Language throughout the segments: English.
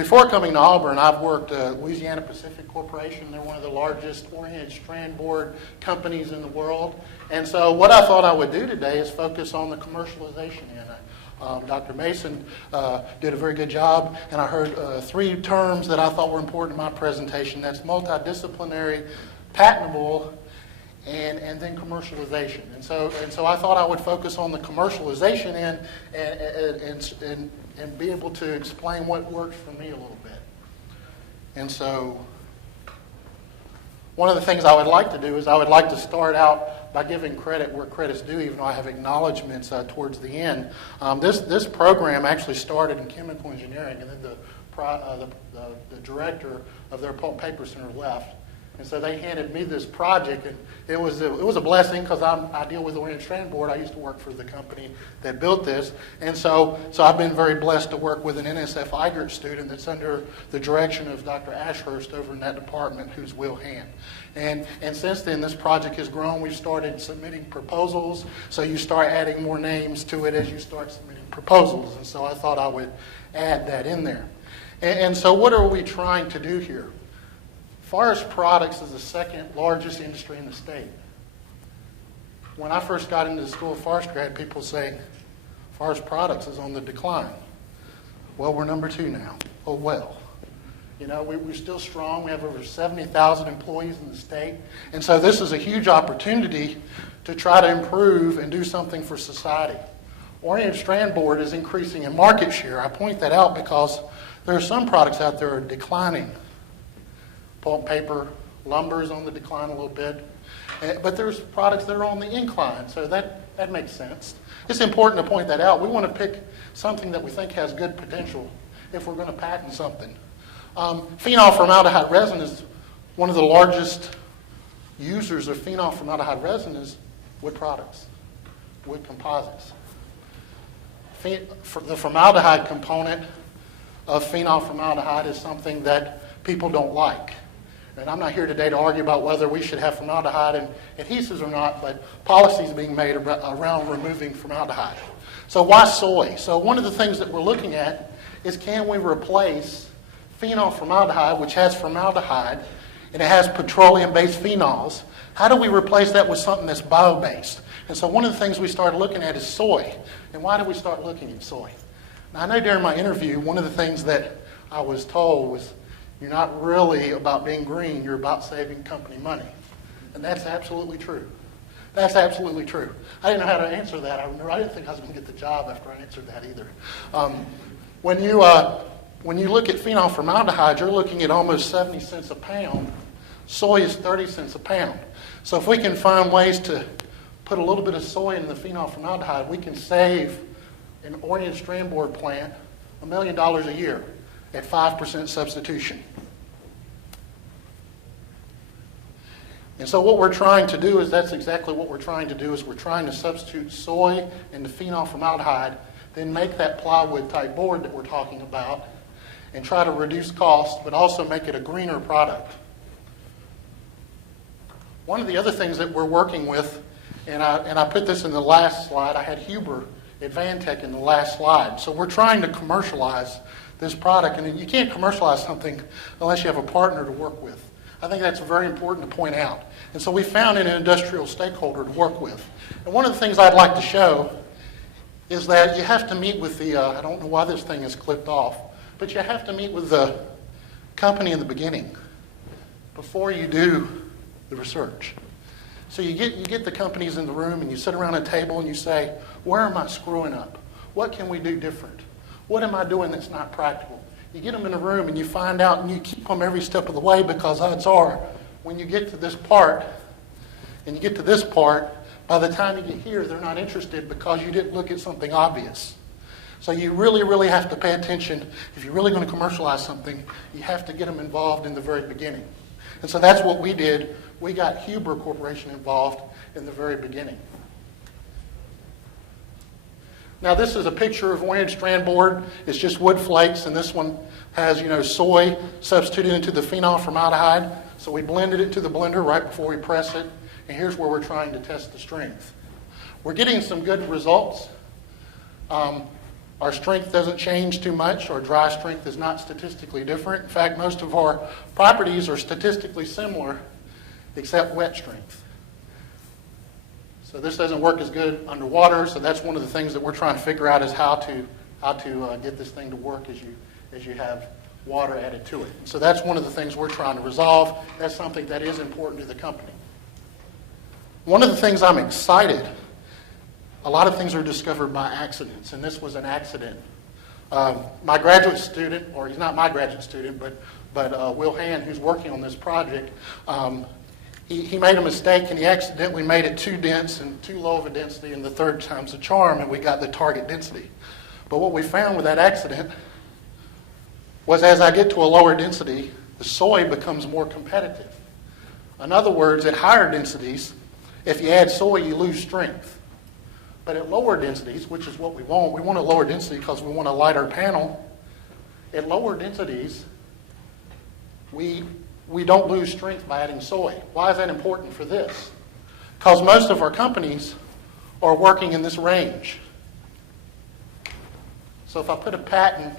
Before coming to Auburn, I've worked at Louisiana Pacific Corporation. They're one of the largest oriented strand board companies in the world. And so what I thought I would do today is focus on the commercialization end. Dr. Mason did a very good job, and I heard three terms that I thought were important in my presentation. That's multidisciplinary, patentable, and then commercialization. And so I thought I would focus on the commercialization end and be able to explain what works for me a little bit. And so one of the things I would like to do is I would like to start out by giving credit where credit's due, even though I have acknowledgments towards the end. This program actually started in chemical engineering, and then the director of their pulp paper center left. And so they handed me this project, and it was a blessing because I deal with the Oriented Strand Board. I used to work for the company that built this, and so I've been very blessed to work with an NSF IGRT student that's under the direction of Dr. Ashurst over in that department, who's Will Hand. And since then, this project has grown. We've started submitting proposals, so you start adding more names to it as you start submitting proposals. And so I thought I would add that in there. And so what are we trying to do here? Forest products is the second largest industry in the state. When I first got into the School of Forestry, I had people saying, forest products is on the decline. Well, we're number 2 now. Oh, well. You know, we're still strong. We have over 70,000 employees in the state. And so this is a huge opportunity to try to improve and do something for society. Oriented Strand Board is increasing in market share. I point that out because there are some products out there that are declining. Pulp paper, lumber is on the decline a little bit. But there's products that are on the incline, so that makes sense. It's important to point that out. We want to pick something that we think has good potential if we're going to patent something. Phenol formaldehyde resin is one of the largest users of phenol formaldehyde resin is wood products, wood composites. The formaldehyde component of phenol formaldehyde is something that people don't like. And I'm not here today to argue about whether we should have formaldehyde in adhesives or not, but policies being made around removing formaldehyde. So why soy? So one of the things that we're looking at is, can we replace phenol formaldehyde, which has formaldehyde, and it has petroleum-based phenols. How do we replace that with something that's bio-based? And so one of the things we started looking at is soy. And why did we start looking at soy? Now, I know during my interview, one of the things that I was told was, you're not really about being green, you're about saving company money. And that's absolutely true. That's absolutely true. I didn't know how to answer that. I didn't think I was going to get the job after I answered that either. When you look at phenol formaldehyde, you're looking at almost 70 cents a pound. Soy is 30 cents a pound. So if we can find ways to put a little bit of soy in the phenol formaldehyde, we can save an Oriented Strand Board plant $1 million a year at 5% substitution. And so what we're trying to do is, that's exactly what we're trying to do, is we're trying to substitute soy into phenol formaldehyde, then make that plywood type board that we're talking about, and try to reduce cost, but also make it a greener product. One of the other things that we're working with, and I put this in the last slide, I had Huber at Vantech in the last slide. So we're trying to commercialize this product, and you can't commercialize something unless you have a partner to work with. I think that's very important to point out. And so we found an industrial stakeholder to work with. And one of the things I'd like to show is that you have to meet with the, I don't know why this thing is clipped off, but you have to meet with the company in the beginning before you do the research. So you get the companies in the room and you sit around a table and you say, where am I screwing up? What can we do different? What am I doing that's not practical? You get them in a room and you find out, and you keep them every step of the way, because odds are when you get to this part and you get to this part, by the time you get here, they're not interested because you didn't look at something obvious. So you really, really have to pay attention. If you're really going to commercialize something, you have to get them involved in the very beginning. And so that's what we did. We got Huber Corporation involved in the very beginning. Now this is a picture of Oriented Strand Board. It's just wood flakes, and this one has, soy substituted into the phenol formaldehyde. So we blended it to the blender right before we press it, and here's where we're trying to test the strength. We're getting some good results. Our strength doesn't change too much. Our dry strength is not statistically different. In fact, most of our properties are statistically similar, except wet strength. So this doesn't work as good underwater, so that's one of the things that we're trying to figure out is how to get this thing to work as you have water added to it. So that's one of the things we're trying to resolve. That's something that is important to the company. One of the things I'm excited, a lot of things are discovered by accidents, and this was an accident. My graduate student, or he's not my graduate student, but Will Hand, who's working on this project, he made a mistake and he accidentally made it too dense and too low of a density, and the third time's a charm, and we got the target density. But what we found with that accident was as I get to a lower density, the soy becomes more competitive. In other words, at higher densities, if you add soy, you lose strength. But at lower densities, which is what we want a lower density because we want a lighter panel. At lower densities, we don't lose strength by adding soy. Why is that important for this? Because most of our companies are working in this range. So if I put a patent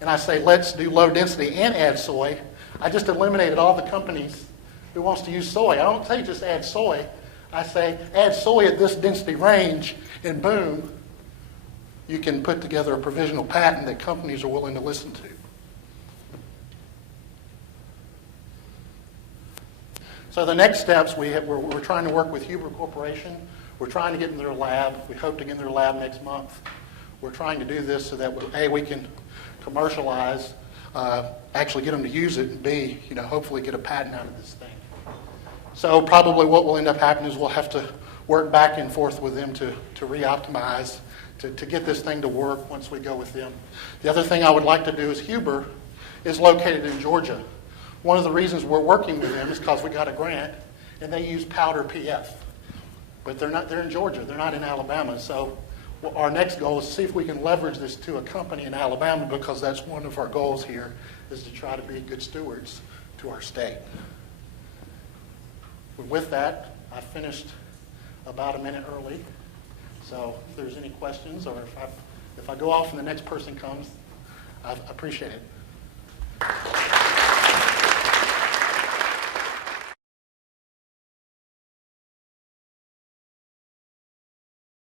and I say, let's do low density and add soy, I just eliminated all the companies who wants to use soy. I don't say just add soy. I say add soy at this density range, and boom, you can put together a provisional patent that companies are willing to listen to. So the next steps, we're trying to work with Huber Corporation. We're trying to get in their lab. We hope to get in their lab next month. We're trying to do this so that we can commercialize, actually get them to use it, and B, hopefully get a patent out of this thing. So probably what will end up happening is we'll have to work back and forth with them to re-optimize, to get this thing to work once we go with them. The other thing I would like to do is Huber is located in Georgia. One of the reasons we're working with them is because we got a grant, and they use powder PF. But they're in Georgia. They're not in Alabama. So our next goal is to see if we can leverage this to a company in Alabama, because that's one of our goals here, is to try to be good stewards to our state. With that, I finished about a minute early. So if there's any questions, or if I go off and the next person comes, I appreciate it.